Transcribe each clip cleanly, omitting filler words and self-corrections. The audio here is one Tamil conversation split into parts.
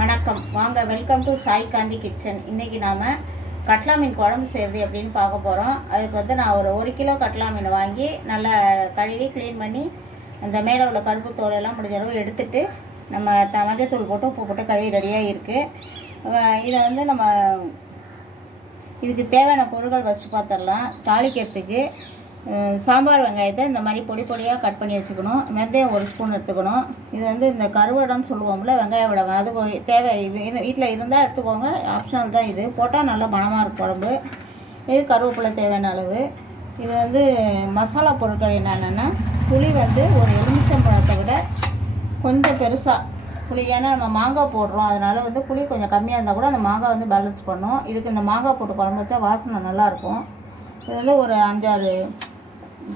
வணக்கம், வாங்க. Welcome to Sai Gandhi kitchen. இன்றைக்கி நாம் கட்லா மீன் குழம்பு செய்கிறது எப்படின்னு பார்க்க போகிறோம். அதுக்கு வந்து நான் ஒரு கிலோ கட்லா மீன் வாங்கி நல்லா கழுவி க்ளீன் பண்ணி அந்த மேலே உள்ள கருப்பு தோலெல்லாம் முடிஞ்ச அளவு எடுத்துட்டு நம்ம மஞ்சத்தூள் போட்டு உப்பு போட்டு கழுவி ரெடியாக இருக்குது. இதை வந்து நம்ம இதுக்கு தேவையான பொருட்கள் ஃபஸ்ட்டு பார்த்துடலாம். தாளிக்கிறதுக்கு சாம்பார் வெங்காயத்தை இந்த மாதிரி பொடி பொடியாக கட் பண்ணி வச்சுக்கணும். வெந்தயம் 1 ஸ்பூன் எடுத்துக்கணும். இது வந்து இந்த கருவடம்னு சொல்லுவோம்ல, வெங்காய வடகம், அது தேவை. வீட்டில் இருந்தால் எடுத்துக்கோங்க, ஆப்ஷனல் தான். இது போட்டால் நல்லா மணமாக இருக்கும் குழம்பு. இது கருவேப்பிலை தேவையான அளவு. இது வந்து மசாலா பொருட்கள் என்னென்னா, புளி வந்து ஒரு எலுமிச்சம்பழத்தை விட கொஞ்சம் பெருசாக புளி, ஏன்னா நம்ம மாங்காய் போடுறோம், அதனால் வந்து புளி கொஞ்சம் கம்மியாக இருந்தால் கூட அந்த மாங்காய் வந்து பேலன்ஸ் பண்ணும். இதுக்கு இந்த மாங்காய் போட்டு குழம்பு வச்சா வாசனை நல்லாயிருக்கும். இது வந்து ஒரு 5-6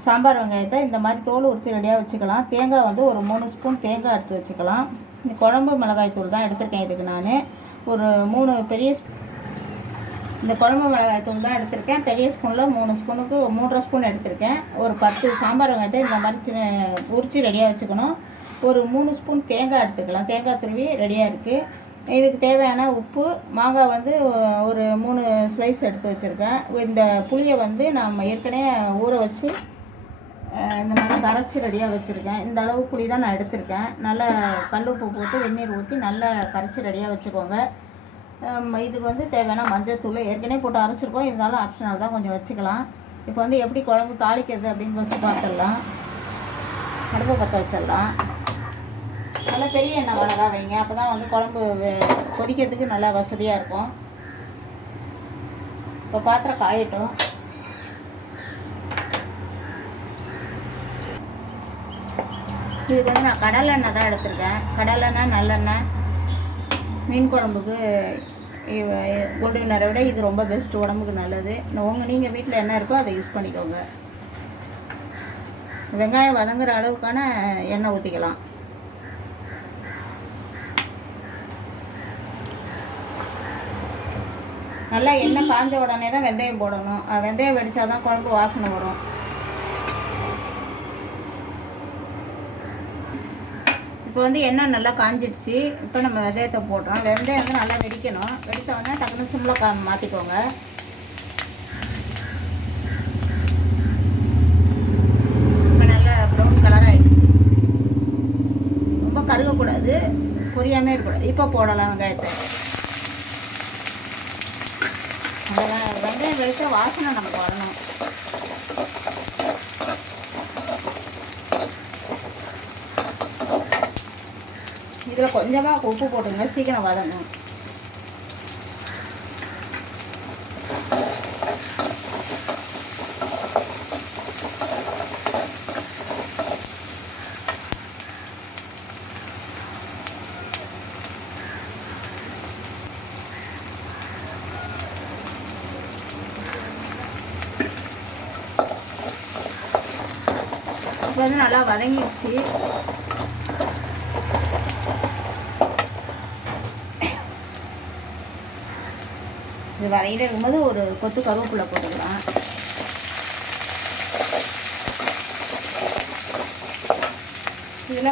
சாம்பார் வெங்காயத்தை இந்த மாதிரி தோல் உரித்து ரெடியாக வச்சுக்கலாம். தேங்காய் வந்து ஒரு 3 ஸ்பூன் தேங்காய் எடுத்து வச்சுக்கலாம். இந்த குழம்பு மிளகாய் தூள் தான் எடுத்திருக்கேன். இதுக்கு நான் ஒரு 3 பெரிய இந்த குழம்பு மிளகாய் தூள் தான் எடுத்திருக்கேன். பெரிய ஸ்பூனில் 3 ஸ்பூனுக்கு 3.5 ஸ்பூன் எடுத்திருக்கேன். ஒரு 10 சாம்பார் வெங்காயத்தை இந்த மாதிரி சின்ன உரித்து ரெடியாக வச்சுக்கணும். ஒரு 3 ஸ்பூன் தேங்காய் எடுத்துக்கலாம். தேங்காய் துருவி ரெடியாக இருக்குது. இதுக்கு தேவையான உப்பு, மாங்காய் வந்து ஒரு 3 ஸ்லைஸ் எடுத்து வச்சுருக்கேன். இந்த புளியை வந்து நம்ம ஏற்கனவே ஊற வச்சு இந்த மாதிரி கரைச்சி ரெடியாக வச்சுருக்கேன். இந்த அளவு புளி தான் நான் எடுத்திருக்கேன். நல்லா கல் உப்பு போட்டு வெந்நீர் ஊற்றி நல்லா கரைச்சி ரெடியாக வச்சுக்கோங்க. இதுக்கு வந்து தேவையான மஞ்சத்தூள் ஏற்கனவே போட்டு அரைச்சிருக்கோம், இருந்தாலும் ஆப்ஷனல் தான், கொஞ்சம் வச்சுக்கலாம். இப்போ வந்து எப்படி குழம்பு தாளிக்கிறது அப்படின்னு ஃபஸ்ட்டு பார்த்துடலாம். அடுப்பை பற்ற வச்சிடலாம். நல்லா பெரிய எண்ணெய் வடகா வைங்க, அப்போ தான் வந்து குழம்பு கொதிக்கிறதுக்கு நல்லா வசதியாக இருக்கும். இப்போ பாத்திரம் காயட்டும். இதுக்கு வந்து நான் கடலெண்ணெய் தான் எடுத்திருக்கேன். கடலெண்ணெய், நல்லெண்ணெய் மீன் குழம்புக்கு கோல்டு வின்னரை விட இது ரொம்ப பெஸ்ட்டு, உடம்புக்கு நல்லது. நீங்கள் வீட்டில் என்ன இருக்கோ அதை யூஸ் பண்ணிக்கோங்க. வெங்காயம் வதங்குற அளவுக்கான எண்ணெய் ஊற்றிக்கலாம். நல்லா எண்ணெய் காஞ்ச உடனே தான் வெந்தயம் போடணும். வெந்தயம் வெடித்தா தான் குழம்பு வாசனை வரும். இப்போ வந்து எண்ணெய் நல்லா காஞ்சிடுச்சு. இப்போ நம்ம வெந்தயத்தை போடுறோம். வெந்தயம் வந்து நல்லா வெடிக்கணும். வெடித்தோடனே டக்குனு சிம்மில் மாற்றிக்கோங்க. இப்போ நல்லா ப்ரௌன் கலர் ஆகிடுச்சு. ரொம்ப கருகக்கூடாது, பொரியாமல் இருக்கக்கூடாது. இப்போ போடலாம் வெங்காயத்தை. அதெல்லாம் வெங்காயம் வெடித்த வாசனை நமக்கு வரணும். இதில் கொஞ்சமாக உப்பு போட்டுங்க, சீக்கிரம் வதங்கும். இப்போ வந்து நல்லா வதங்கிடுச்சு. இது வதங்கிட்டு இருக்கும்போது ஒரு கொத்து கருவேப்பிலை போட்டுக்கலாம். இதில்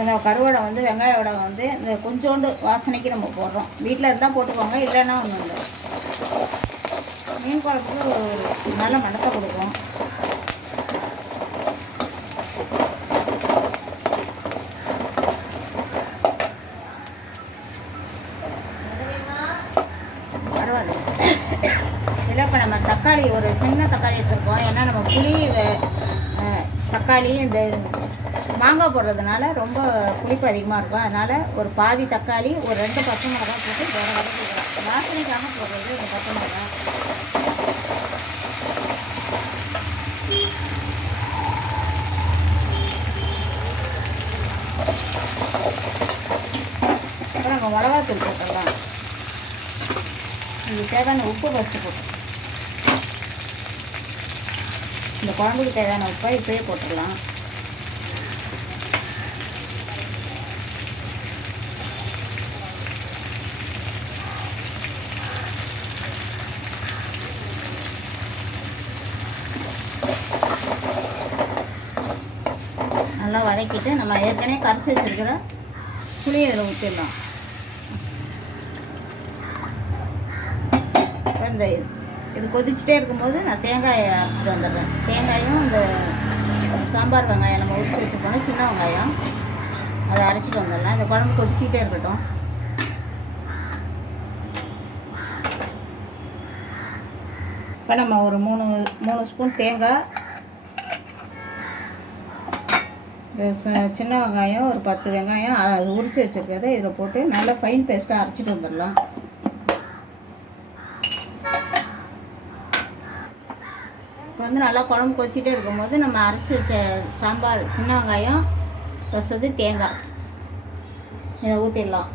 இந்த கருவடை வந்து வெங்காய வடகம் வந்து இந்த கொஞ்சோண்டு வாசனைக்கு நம்ம போடுறோம். வீட்டில் இருந்தால் போட்டுக்கோங்க, இல்லைன்னா ஒன்றும் இல்லை. மீன் குழம்புக்கு ஒரு நல்ல மணத்தை கொடுக்கும். பரவாயில்ல. இதில் இப்போ நம்ம தக்காளி ஒரு சின்ன தக்காளி எடுத்துருக்கோம். ஏன்னா நம்ம புளி தக்காளி இந்த மாங்காய் போடுறதுனால ரொம்ப புளிப்பு அதிகமாக இருக்கும். அதனால் ஒரு பாதி தக்காளி, ஒரு 2 பச்சை மிளகாய் போட்டு வேறு வதக்கிக்கலாம். வாசனைக்காக போடுறது இந்த பச்சை மிளகாய். அப்புறம் நம்ம மிளகாத்தூள் போட்டுடலாம். இதுக்கு தேவையான உப்பு ஃபஸ்ட்டு போட்டு, இந்த குழம்புக்கு தேவையான உப்பை இப்போயே போட்டுடலாம். நல்லா கலக்கிட்டு நம்ம ஏற்கனவே கரைச்சி வச்சுருக்கிற புளியை இதில் ஊற்றிடலாம். இப்போ இந்த இது கொதிச்சுட்டே இருக்கும்போது நான் தேங்காயை அரைச்சிட்டு வந்துடுறேன். தேங்காயும் இந்த சாம்பார் வெங்காயம் நம்ம உரிச்சு வச்சுருப்போம், சின்ன வெங்காயம், அதை அரைச்சிட்டு வந்துடலாம். இந்த குழம்பு கொதிச்சுட்டே இருக்கட்டும். இப்போ நம்ம ஒரு மூணு ஸ்பூன் தேங்காய், சின்ன வெங்காயம் ஒரு 10 வெங்காயம் அது உரிச்சு வச்சுருக்கிறத இதில் போட்டு நல்லா ஃபைன் பேஸ்ட்டாக அரைச்சிட்டு வந்துடலாம். இப்போ வந்து நல்லா குழம்பு கொச்சிட்டே இருக்கும்போது நம்ம அரைச்சி வச்ச சாம்பார், சின்ன வெங்காயம் ப்ளஸ் வந்து தேங்காய் இதை ஊற்றிடலாம்.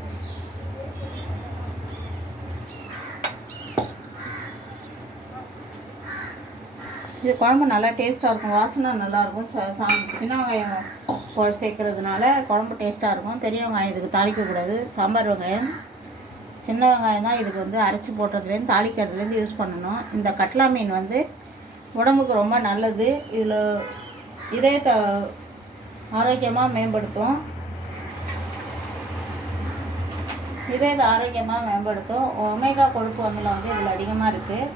இது குழம்பு நல்லா டேஸ்ட்டாக இருக்கும், வாசனை நல்லாயிருக்கும். சின்ன வெங்காயம் சேர்க்கறதுனால குழம்பு டேஸ்ட்டாக இருக்கும். பெரிய வெங்காயம் இதுக்கு தாளிக்கக்கூடாது. சாம்பார் வெங்காயம், சின்ன வெங்காயம் தான் இதுக்கு வந்து அரைச்சி போடுறதுலேருந்து தாளிக்கிறதுலேருந்து யூஸ் பண்ணணும். இந்த கட்லா மீன் வந்து உடம்புக்கு ரொம்ப நல்லது. இதில் இதயத்தை ஆரோக்கியமாக மேம்படுத்தும். ஒமேகா கொழுப்பு அமிலம் வந்து இதில் அதிகமாக இருக்குது.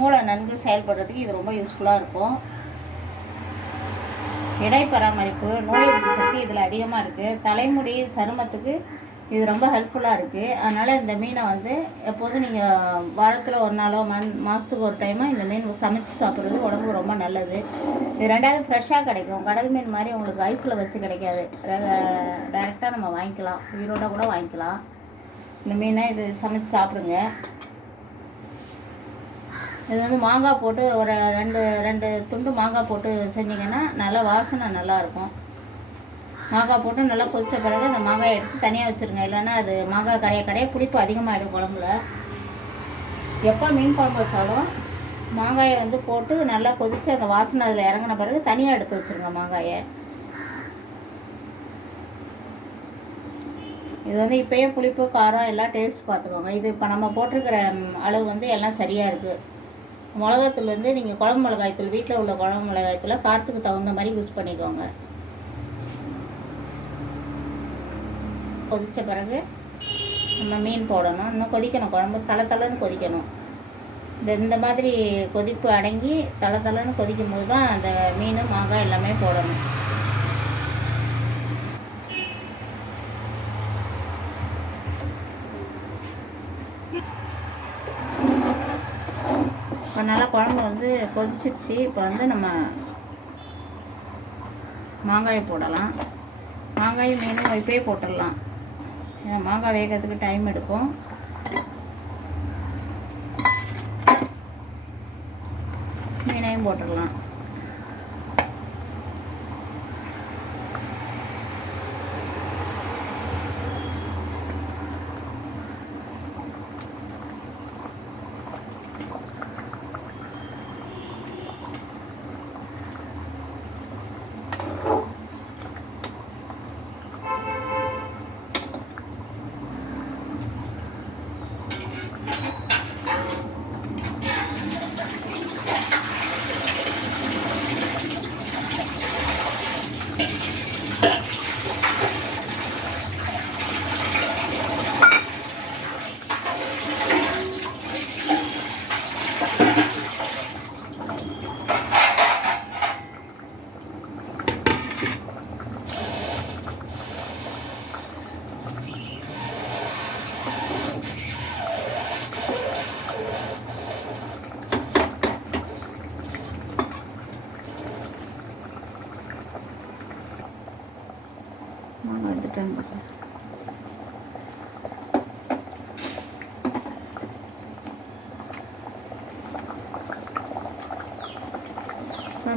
மூளை நன்கு செயல்படுறதுக்கு இது ரொம்ப யூஸ்ஃபுல்லாக இருக்கும். எடை பராமரிப்பு, நோய் எதிர்ப்பு சக்தி இதில் அதிகமாக இருக்குது. தலைமுடி, சருமத்துக்கு இது ரொம்ப ஹெல்ப்ஃபுல்லாக இருக்குது. அதனால் இந்த மீனை வந்து எப்போதும் நீங்கள் வாரத்தில் ஒரு நாளோ மாதத்துக்கு ஒரு டைமோ இந்த மீன் சமைச்சு சாப்பிட்றது உடம்புக்கு ரொம்ப நல்லது. இது ரெண்டாவது ஃப்ரெஷ்ஷாக கிடைக்கும். கடல் மீன் மாதிரி உங்களுக்கு ஐஸில் வச்சு கிடைக்காது. டைரெக்டாக நம்ம வாங்கிக்கலாம், உயிரோட கூட வாங்கிக்கலாம். இந்த மீனை இது சமைச்சு சாப்பிடுங்க. இது வந்து மாங்காய் போட்டு ஒரு ரெண்டு துண்டு மாங்காய் போட்டு செஞ்சிங்கன்னா நல்லா வாசனை நல்லாயிருக்கும். மாங்காய் போட்டு நல்லா கொதித்த பிறகு அந்த மாங்காயை எடுத்து தனியாக வச்சுருங்க. இல்லைன்னா அது மாங்காய் கரைய புளிப்பு அதிகமாகிடும் குழம்புல. எப்போ மீன் குழம்பு வச்சாலும் மாங்காயை வந்து போட்டு நல்லா கொதித்து அந்த வாசனை அதில் இறங்கின பிறகு தனியாக எடுத்து வச்சுருங்க மாங்காயை. இது வந்து இப்போயே புளிப்பு, காரம் எல்லாம் டேஸ்ட் பார்த்துக்கோங்க. இது இப்போ நம்ம போட்டிருக்கிற அளவு வந்து எல்லாம் சரியாக இருக்குது. மிளகாத்தூள் வந்து நீங்கள் குழம்பு மிளகாய்த்தூள், வீட்டில் உள்ள குழம்பு மிளகாய்த்தூளை காரத்துக்கு தகுந்த மாதிரி யூஸ் பண்ணிக்கோங்க. கொதித்த பிறகு நம்ம மீன் போடணும். இன்னும் கொதிக்கணும், குழம்பு தளன்னு கொதிக்கணும். இந்த மாதிரி கொதிப்பு அடங்கி தளன்னு கொதிக்கும் போது தான் அந்த மீன், மாங்காய் எல்லாமே போடணும். இப்போ நல்லா குழம்பு வந்து கொதிச்சிருச்சு. இப்போ வந்து நம்ம மாங்காயை போடலாம். மாங்காயும் மீனும் இப்போயே போட்டுடலாம். ஏன்னா மாங்காய் வேகிறதுக்கு டைம் எடுக்கும். மீனையும் போட்டுடலாம்.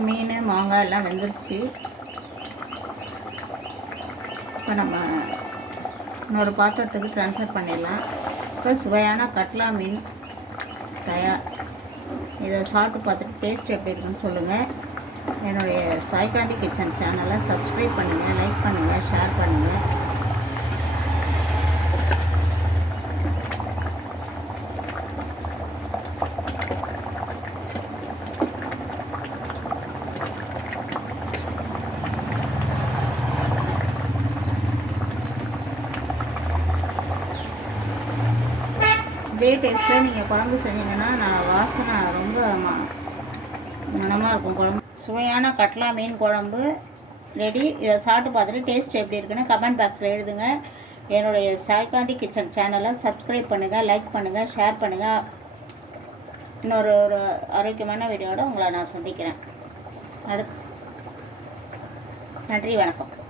மீன், மாங்காய் எல்லாம் வெந்துருச்சு. இப்போ நம்ம இன்னொரு பாத்திரத்துக்கு ட்ரான்ஸ்ஃபர் பண்ணிடலாம். இப்போ சுவையான கட்லா மீன் தயார். இதை சாப்பிட்டு பார்த்துட்டு டேஸ்ட் எப்படி இருக்குன்னு சொல்லுங்கள். என்னுடைய சாய்காந்தி கிச்சன் சேனலை சப்ஸ்கிரைப் பண்ணுங்கள், லைக் பண்ணுங்கள், ஷேர் பண்ணுங்கள். இதே டேஸ்ட்டில் நீங்கள் குழம்பு செஞ்சீங்கன்னா நான் வாசனை ரொம்ப மனமாக இருக்கும் குழம்பு. சுவையான கட்லா மீன் குழம்பு ரெடி. இதை சாப்பிட்டு பார்த்துட்டு டேஸ்ட் எப்படி இருக்குன்னு கமெண்ட் பாக்ஸில் எழுதுங்க. என்னுடைய சாய்காந்தி கிச்சன் சேனலை சப்ஸ்கிரைப் பண்ணுங்கள், லைக் பண்ணுங்கள், ஷேர் பண்ணுங்கள். இன்னொரு ஆரோக்கியமான வீடியோட உங்களை நான் சந்திக்கிறேன். நன்றி, வணக்கம்.